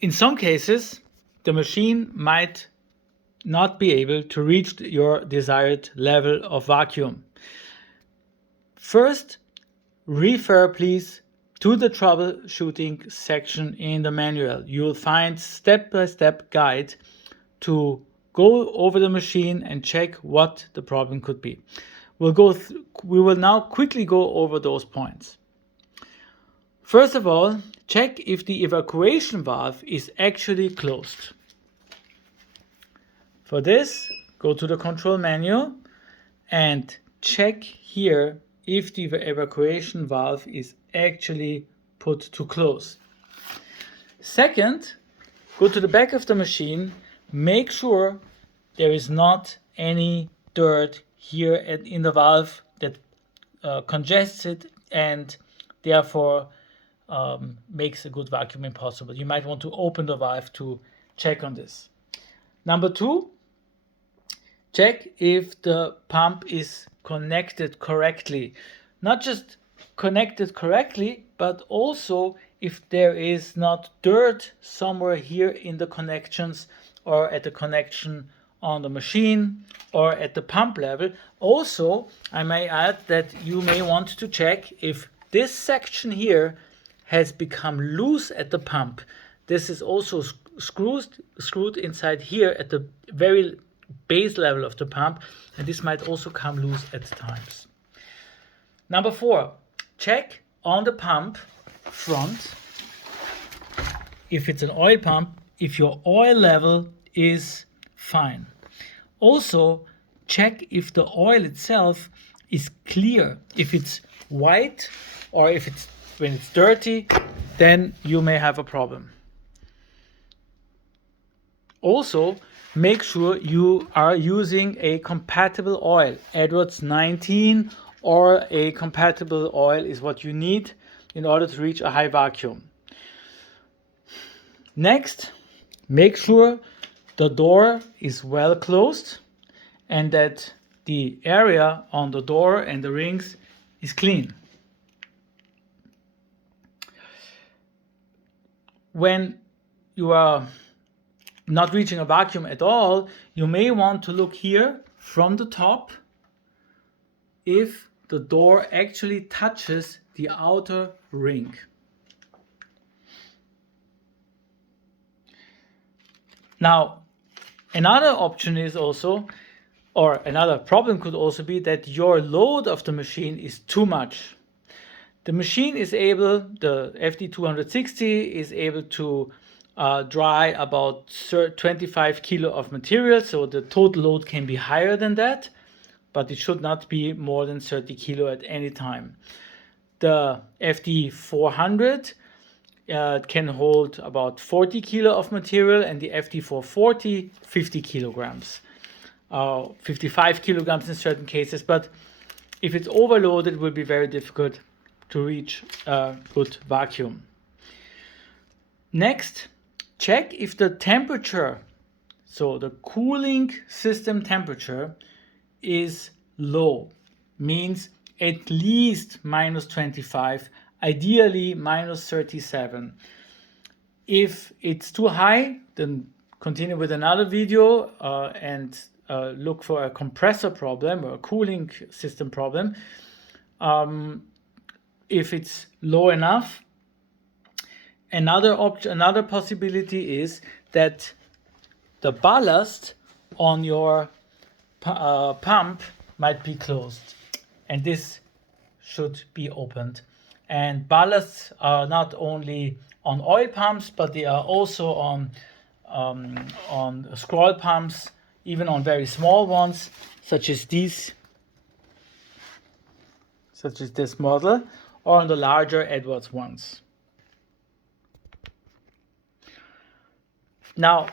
in some cases, the machine might not be able to reach your desired level of vacuum. First, refer please to the troubleshooting section in the manual. You will find step-by-step guide to go over the machine and check what the problem could be. We will now quickly go over those points. First of all, check if the evacuation valve is actually closed. For this, go to the control menu and check here if the evacuation valve is actually put to close. Second, go to the back of the machine, make sure there is not any dirt here in the valve that congests it and therefore makes a good vacuum impossible. You might want to open the valve to check on this. Number 2, check if the pump is connected correctly. Not just connected correctly, but also if there is not dirt somewhere here in the connections or at the connection on the machine or at the pump level. Also, I may add that you may want to check if this section here has become loose at the pump. This is also screwed inside here at the very base level of the pump, and this might also come loose at times. Number 4, check on the pump front, if it's an oil pump, if your oil level is fine. Also, check if the oil itself is clear. If it's white or if it's when it's dirty, then you may have a problem. Also, make sure you are using a compatible oil. Edwards 19 or a compatible oil is what you need in order to reach a high vacuum. Next, make sure the door is well closed and that the area on the door and the rings is clean. When you are not reaching a vacuum at all, you may want to look here from the top if the door actually touches the outer ring. Now, another option is also, or another problem could also be that your load of the machine is too much. The machine is able, the FD260 is able to dry about 25 kilo of material, so the total load can be higher than that, but it should not be more than 30 kilo at any time. The FD400 can hold about 40 kilo of material, and the FD440 50 kilograms, 55 kilograms in certain cases, but if it's overloaded, it will be very difficult to reach a good vacuum. Next, check if the temperature, so the cooling system temperature, is low, means at least minus 25, ideally minus 37. If it's too high, then continue with another video and look for a compressor problem or a cooling system problem. If it's low enough, another possibility is that the ballast on your pump might be closed, and this should be opened. And ballasts are not only on oil pumps, but they are also on scroll pumps, even on very small ones, such as this model, or on the larger Edwards ones. Now,